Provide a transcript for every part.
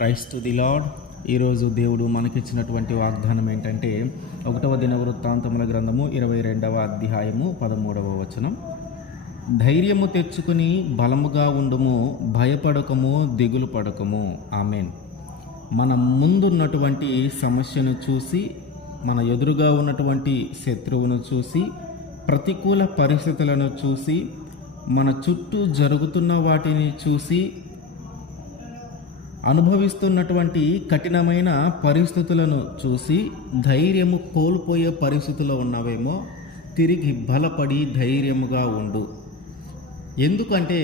Praise to the lord. ఈరోజు దేవుడు మనకిచ్చినటువంటి వాగ్దానం ఏంటంటే 1వ దినవృత్తాంతముల గ్రంథము 22వ అధ్యాయము 13వ వచనం. ధైర్యము తెచ్చుకుని బలముగా ఉండుము, భయపడకము, దిగులు పడకము. ఆమేన్. మన ముందున్నటువంటి సమస్యను చూసి, మన ఎదురుగా ఉన్నటువంటి శత్రువును చూసి, ప్రతికూల పరిస్థితులను చూసి, మన చుట్టూ జరుగుతున్న వాటిని చూసి, అనుభవిస్తున్నటువంటి కఠినమైన పరిస్థితులను చూసి ధైర్యము కోల్పోయే పరిస్థితిలో ఉన్నావేమో, తిరిగి బలపడి ధైర్యముగా ఉండు. ఎందుకంటే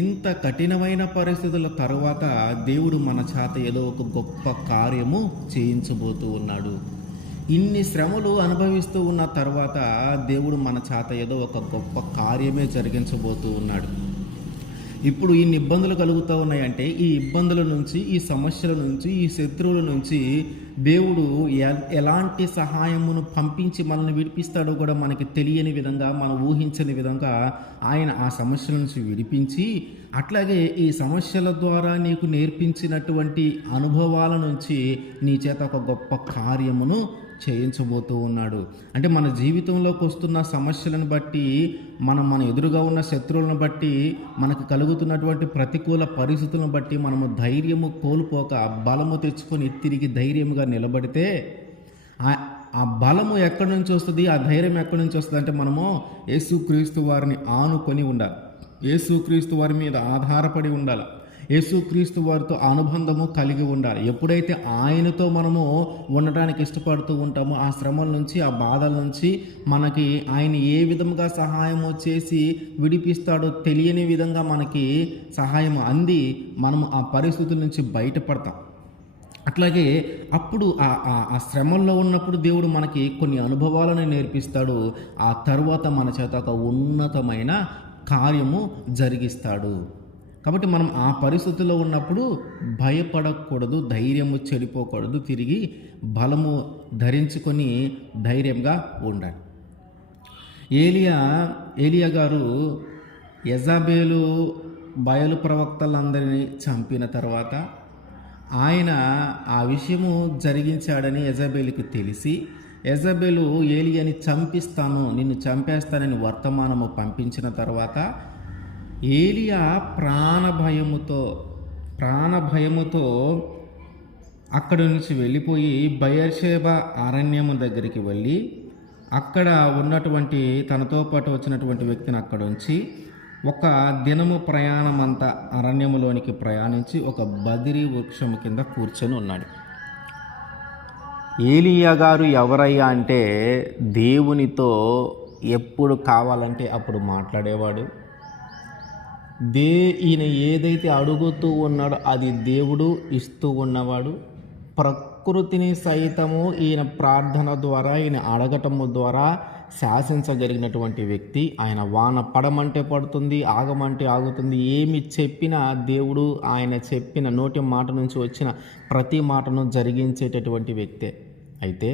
ఇంత కఠినమైన పరిస్థితుల తర్వాత దేవుడు మన చేత ఏదో ఒక గొప్ప కార్యము చేయించబోతూ ఉన్నాడు. ఇన్ని శ్రమలు అనుభవిస్తూ ఉన్న తర్వాత దేవుడు మన చేత ఏదో ఒక గొప్ప కార్యమే జరిగించబోతూ ఉన్నాడు. ఇప్పుడు ఇన్ని ఇబ్బందులు కలుగుతూ ఉన్నాయంటే ఈ ఇబ్బందుల నుంచి, ఈ సమస్యల నుంచి, ఈ శత్రువుల నుంచి దేవుడు ఎలాంటి సహాయమును పంపించి మనల్ని విడిపిస్తాడో కూడా మనకి తెలియని విధంగా, మనం ఊహించని విధంగా ఆయన ఆ సమస్యల నుంచి విడిపించి, అట్లాగే ఈ సమస్యల ద్వారా నీకు నేర్పించినటువంటి అనుభవాల నుంచి నీ చేత ఒక గొప్ప కార్యమును చేయించబోతూ ఉన్నాడు. అంటే మన జీవితంలోకి వస్తున్న సమస్యలను బట్టి, మన ఎదురుగా ఉన్న శత్రువులను బట్టి, మనకు కలుగుతున్నటువంటి ప్రతికూల పరిస్థితులను బట్టి మనము ధైర్యము కోల్పోక బలము తెచ్చుకొని తిరిగి ధైర్యముగా నిలబడితే ఆ బలము ఎక్కడి నుంచి వస్తుంది, ఆ ధైర్యం ఎక్కడి నుంచి వస్తుంది అంటే మనము యేసుక్రీస్తు వారిని ఆనుకొని ఉండాలి. యేసుక్రీస్తు వారి మీద ఆధారపడి ఉండాలి. యేసుక్రీస్తు వారితో అనుబంధము కలిగి ఉండాలి. ఎప్పుడైతే ఆయనతో మనము ఉండటానికి ఇష్టపడుతూ ఉంటామో, ఆ శ్రమల నుంచి, ఆ బాధల నుంచి మనకి ఆయన ఏ విధంగా సహాయము చేసి విడిపిస్తాడో తెలియని విధంగా మనకి సహాయం అంది మనము ఆ పరిస్థితుల నుంచి బయటపడతాం. అట్లాగే అప్పుడు ఆ శ్రమల్లో ఉన్నప్పుడు దేవుడు మనకి కొన్ని అనుభవాలను నేర్పిస్తాడు. ఆ తర్వాత మన చేత ఒక ఉన్నతమైన కార్యము జరిగిస్తాడు. కాబట్టి మనం ఆ పరిస్థితుల్లో ఉన్నప్పుడు భయపడకూడదు, ధైర్యము చెడిపోకూడదు, తిరిగి బలము ధరించుకొని ధైర్యంగా ఉండాలి. ఏలియా గారు యెజబెలు బయలు ప్రవక్తలందరినీ చంపిన తర్వాత ఆయన ఆ విషయము జరిగించాడని యెజబెలుకి తెలిసి, యెజబెలు ఏలియాని చంపిస్తాను, నిన్ను చంపేస్తానని వర్తమానము పంపించిన తర్వాత ఏలియా ప్రాణభయముతో అక్కడి నుంచి వెళ్ళిపోయి బయర్షేబా అరణ్యము దగ్గరికి వెళ్ళి అక్కడ ఉన్నటువంటి తనతో పాటు వచ్చినటువంటి వ్యక్తిని అక్కడ ఉంచి ఒక దినము ప్రయాణమంతా అరణ్యములోనికి ప్రయాణించి ఒక బదిరి వృక్షము కింద కూర్చొని ఉన్నాడు. ఏలియా గారు ఎవరయ్యా అంటే దేవునితో ఎప్పుడు కావాలంటే అప్పుడు మాట్లాడేవాడు. ఈయన ఏదైతే అడుగుతూ ఉన్నాడో అది దేవుడు ఇస్తూ ఉన్నవాడు. ప్రకృతిని సైతము ఈయన ప్రార్థన ద్వారా, ఈయన అడగటము ద్వారా శాసించగలిగినటువంటి వ్యక్తి. ఆయన వాన పడమంటే పడుతుంది, ఆగమంటే ఆగుతుంది. ఏమి చెప్పినా దేవుడు ఆయన చెప్పిన నోటి మాట నుంచి వచ్చిన ప్రతి మాటను జరిగించేటటువంటి వ్యక్తే. అయితే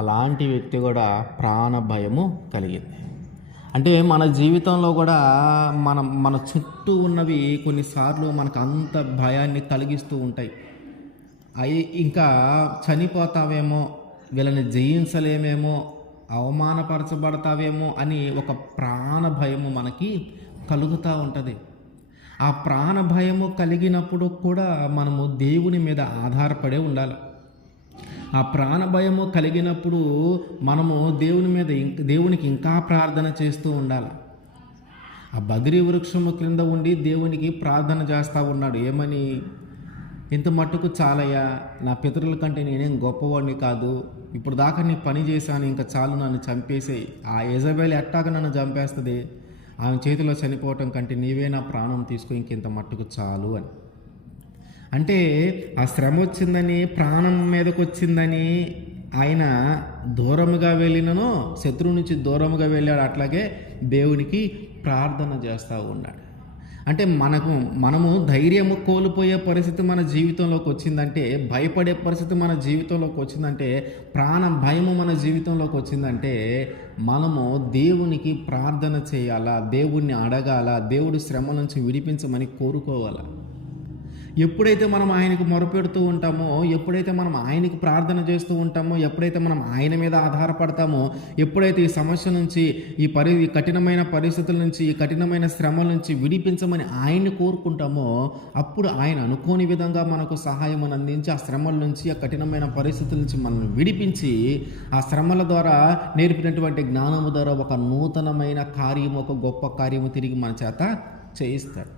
అలాంటి వ్యక్తి కూడా ప్రాణ భయము కలిగింది. అంటే మన జీవితంలో కూడా మన చుట్టూ ఉన్నవి కొన్నిసార్లు మనకు అంత భయాన్ని కలిగిస్తూ ఉంటాయి. అవి ఇంకా చనిపోతావేమో, వీళ్ళని జయించలేమేమో, అవమానపరచబడతావేమో అని ఒక ప్రాణ భయము మనకి కలుగుతూ ఉంటుంది. ఆ ప్రాణ భయము కలిగినప్పుడు కూడా మనము దేవుని మీద ఆధారపడే ఉండాలి. ఆ ప్రాణ భయము కలిగినప్పుడు మనము దేవునికి ఇంకా ప్రార్థన చేస్తూ ఉండాలి. ఆ బదిరి వృక్షము క్రింద ఉండి దేవునికి ప్రార్థన చేస్తూ ఉన్నాడు. ఏమని? ఇంత మట్టుకు చాలయ్యా, నా పితరుల కంటే నేనేం గొప్పవాడిని కాదు, ఇప్పుడు దాకా నీ పని చేశాను, ఇంకా చాలు, నన్ను చంపేసేయి. ఆ యెజబెలు ఎట్టాగా నన్ను చంపేస్తుంది, ఆమె చేతిలో చనిపోవటం కంటే నీవే నా ప్రాణం తీసుకో, ఇంకింత మట్టుకు చాలు అని. అంటే ఆ శ్రమ వచ్చిందని, ప్రాణం మీదకి వచ్చిందని ఆయన దూరముగా వెళ్ళినను, శత్రువు నుంచి దూరముగా వెళ్ళాడు. అట్లాగే దేవునికి ప్రార్థన చేస్తూ ఉన్నాడు. అంటే మనము ధైర్యము కోల్పోయే పరిస్థితి మన జీవితంలోకి వచ్చిందంటే, భయపడే పరిస్థితి మన జీవితంలోకి వచ్చిందంటే, ప్రాణం భయము మన జీవితంలోకి వచ్చిందంటే మనము దేవునికి ప్రార్థన చేయాలా, దేవుణ్ణి అడగాల, దేవుడి శ్రమ నుంచి విడిపించమని కోరుకోవాలా. ఎప్పుడైతే మనం ఆయనకు మొరపెడుతూ ఉంటామో, ఎప్పుడైతే మనం ఆయనకి ప్రార్థన చేస్తూ ఉంటామో, ఎప్పుడైతే మనం ఆయన మీద ఆధారపడతామో, ఎప్పుడైతే ఈ సమస్య నుంచి, ఈ కఠినమైన పరిస్థితుల నుంచి, ఈ కఠినమైన శ్రమల నుంచి విడిపించమని ఆయన్ని కోరుకుంటామో, అప్పుడు ఆయన అనుకోని విధంగా మనకు సహాయం అందించి ఆ శ్రమల నుంచి, ఆ కఠినమైన పరిస్థితుల నుంచి మనల్ని విడిపించి, ఆ శ్రమల ద్వారా నేర్పినటువంటి జ్ఞానము ద్వారా ఒక నూతనమైన కార్యము, ఒక గొప్ప కార్యము తిరిగి మన చేత చేయిస్తాడు.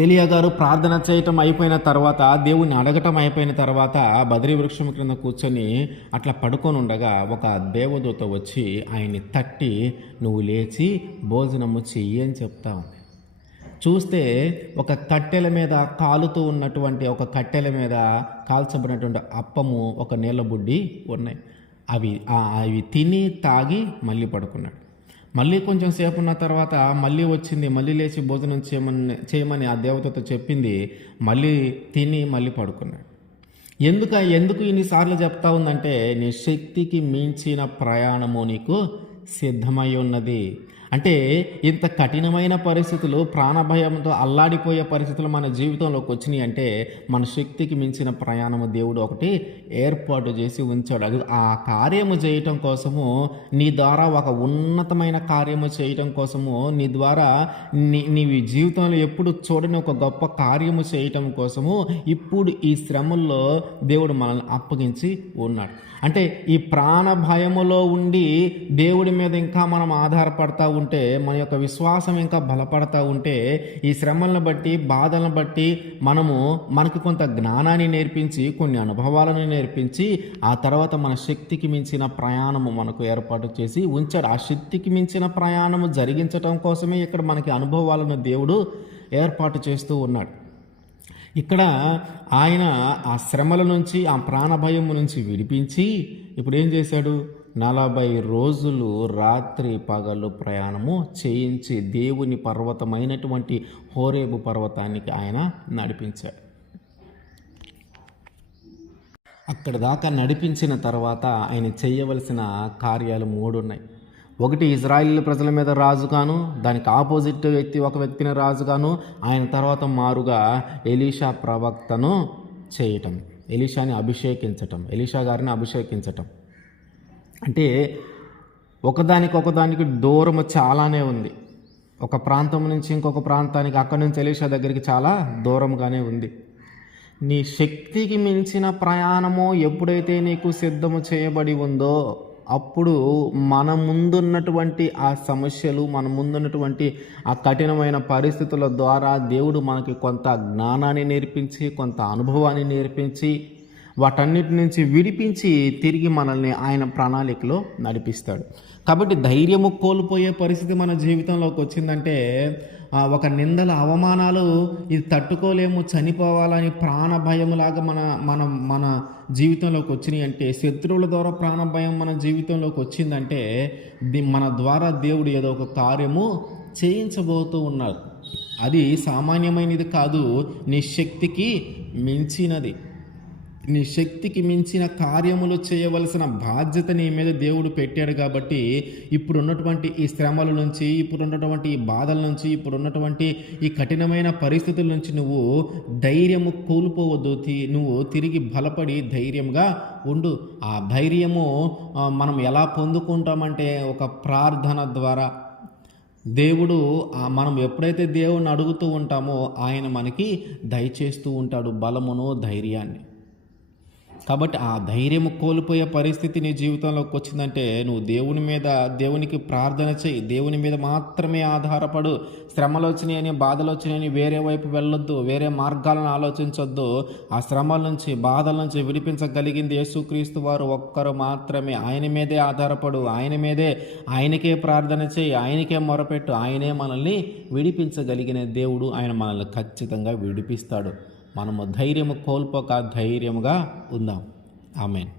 ఏలియా గారు ప్రార్థన చేయటం అయిపోయిన తర్వాత, దేవుణ్ణి అడగటం అయిపోయిన తర్వాత బద్రీ వృక్షం క్రింద కూర్చొని అట్లా పడుకొని ఉండగా ఒక దేవదూత వచ్చి ఆయన్ని తట్టి, నువ్వు లేచి భోజనము చెయ్యి అని చెప్తా ఉంది. చూస్తే ఒక కట్టెల మీద కాలుతూ ఉన్నటువంటి, ఒక కట్టెల మీద కాల్చబడినటువంటి అప్పము, ఒక నీళ్ళ బుడ్డి ఉన్నాయి. అవి తిని తాగి మళ్ళీ పడుకున్నాడు. మళ్ళీ కొంచెం సేపు ఉన్న తర్వాత మళ్ళీ వచ్చింది, మళ్ళీ లేచి భోజనం చేయమని ఆ దేవతతో చెప్పింది. మళ్ళీ తిని మళ్ళీ పడుకున్నాడు. ఎందుకు ఇన్నిసార్లు చెప్తా ఉందంటే, నీ శక్తికి మించిన ప్రయాణము నీకు సిద్ధమై ఉన్నది. అంటే ఇంత కఠినమైన పరిస్థితులు, ప్రాణభయంతో అల్లాడిపోయే పరిస్థితులు మన జీవితంలోకి వచ్చినాయి అంటే, మన శక్తికి మించిన ప్రయాణము దేవుడు ఒకటి ఏర్పాటు చేసి ఉంచాడు. అది ఆ కార్యము చేయటం కోసము, నీ ద్వారా ఒక ఉన్నతమైన కార్యము చేయటం కోసము, నీ ద్వారా నీ జీవితంలో ఎప్పుడు చూడని ఒక గొప్ప కార్యము చేయటం కోసము ఇప్పుడు ఈ శ్రమల్లో దేవుడు మనల్ని అప్పగించి ఉన్నాడు. అంటే ఈ ప్రాణ భయములో ఉండి దేవుడి మీద ఇంకా మనం ఆధారపడతా ఉంటే, మన యొక్క విశ్వాసం ఇంకా బలపడతా ఉంటే, ఈ శ్రమలను బట్టి, బాధలను బట్టి మనకి కొంత జ్ఞానాన్ని నేర్పించి, కొన్ని అనుభవాలను నేర్పించి, ఆ తర్వాత మన శక్తికి మించిన ప్రయాణము మనకు ఏర్పాటు చేసి ఉంచాడు. ఆ శక్తికి మించిన ప్రయాణము జరిగించటం కోసమే ఇక్కడ మనకి అనుభవాలను దేవుడు ఏర్పాటు చేస్తూ ఉన్నాడు. ఇక్కడ ఆయన ఆ శ్రమల నుంచి, ఆ ప్రాణభయము నుంచి విడిపించి ఇప్పుడు ఏం చేశాడు? 40 రోజులు రాత్రి పగలు ప్రయాణము చేయించి దేవుని పర్వతమైనటువంటి హోరేబు పర్వతానికి ఆయన నడిపించాడు. అక్కడ దాకా నడిపించిన తర్వాత ఆయన చేయవలసిన కార్యాలు 3 ఉన్నాయి. ఒకటి, ఇజ్రాయిల్ ప్రజల మీద రాజుగాను, దానికి ఆపోజిట్ ఒక వ్యక్తిని రాజుగాను, ఆయన తర్వాత మారుగా ఎలీషా ప్రవక్తను చేయటం, ఎలీషా గారిని అభిషేకించటం. అంటే ఒకదానికి దూరము చాలానే ఉంది. ఒక ప్రాంతం నుంచి ఇంకొక ప్రాంతానికి, అక్కడి నుంచి ఎలీషా దగ్గరికి చాలా దూరంగానే ఉంది. నీ శక్తికి మించిన ప్రయాణము ఎప్పుడైతే నీకు సిద్ధము చేయబడి ఉందో, అప్పుడు మన ముందున్నటువంటి ఆ సమస్యలు, మన ముందున్నటువంటి ఆ కఠినమైన పరిస్థితుల ద్వారా దేవుడు మనకి కొంత జ్ఞానాన్ని నేర్పించి, కొంత అనుభవాన్ని నేర్పించి, వాటన్నిటి నుంచి విడిపించి తిరిగి మనల్ని ఆయన ప్రణాళికలో నడిపిస్తాడు. కాబట్టి ధైర్యము కోల్పోయే పరిస్థితి మన జీవితంలోకి వచ్చిందంటే, ఒక నిందల అవమానాలు ఇది తట్టుకోలేము, చనిపోవాలని ప్రాణభయంలాగా మన జీవితంలోకి వచ్చినాయి అంటే, శత్రువుల ద్వారా ప్రాణభయం మన జీవితంలోకి వచ్చిందంటే, మన ద్వారా దేవుడు ఏదో ఒక కార్యము చేయించబోతూ ఉన్నారు. అది సామాన్యమైనది కాదు, నీ శక్తికి మించినది. నీ శక్తికి మించిన కార్యములు చేయవలసిన బాధ్యత నీ మీద దేవుడు పెట్టాడు. కాబట్టి ఇప్పుడున్నటువంటి ఈ శ్రమల నుంచి, ఇప్పుడున్నటువంటి ఈ బాధల నుంచి, ఇప్పుడున్నటువంటి ఈ కఠినమైన పరిస్థితుల నుంచి నువ్వు ధైర్యము కోల్పోవద్దు. నువ్వు తిరిగి బలపడి ధైర్యంగా ఉండు. ఆ ధైర్యము మనం ఎలా పొందుకుంటామంటే, ఒక ప్రార్థన ద్వారా. దేవుడు మనం ఎప్పుడైతే దేవుణ్ణి అడుగుతూ ఉంటామో ఆయన మనకి దయచేస్తూ ఉంటాడు బలమును, ధైర్యాన్ని. కాబట్టి ఆ ధైర్యము కోల్పోయే పరిస్థితి నీ జీవితంలోకి వచ్చిందంటే, నువ్వు దేవునికి ప్రార్థన చేయి, దేవుని మీద మాత్రమే ఆధారపడు. శ్రమలు వచ్చినాయని, బాధలు వచ్చినాయని వేరే వైపు వెళ్ళొద్దు, వేరే మార్గాలను ఆలోచించొద్దు. ఆ శ్రమల నుంచి, బాధల నుంచి విడిపించగలిగింది యేసుక్రీస్తు వారు ఒక్కరు మాత్రమే. ఆయన మీదే ఆధారపడు, ఆయనకే ప్రార్థన చేయి, ఆయనకే మొరపెట్టు. ఆయనే మనల్ని విడిపించగలిగిన దేవుడు. ఆయన మనల్ని ఖచ్చితంగా విడిపిస్తాడు. మనము ధైర్యము కోల్పోక ధైర్యముగా ఉందాం. ఆమేన్.